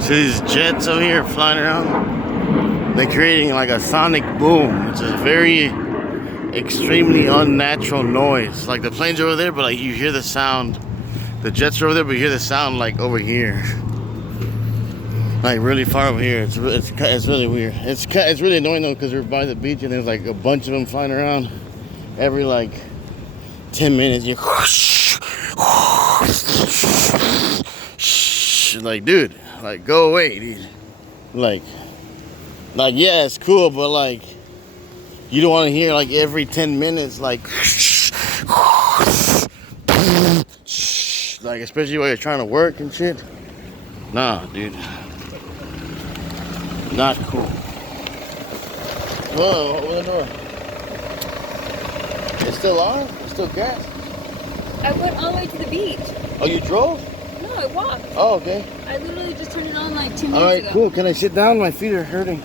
So these jets over here flying around, they're creating like a sonic boom, which is a very extremely unnatural noise. Like the planes are over there, but like you hear the sound. The jets are over there, but you hear the sound like over here, like really far over here. It's really weird. It's really annoying though because we're by the beach and there's like a bunch of them flying around every like 10 minutes. You like, dude, like go away, dude. Like yeah, it's cool, but like you don't want to hear like every 10 minutes like especially while you're trying to work and shit. Nah, dude. Not cool. Whoa, open the door. It's still on? It's still gas? I went all the way to the beach. Oh, you drove? No, I walked. Oh, okay. I literally just turned it on like 2 minutes ago. Alright, cool. Can I sit down? My feet are hurting.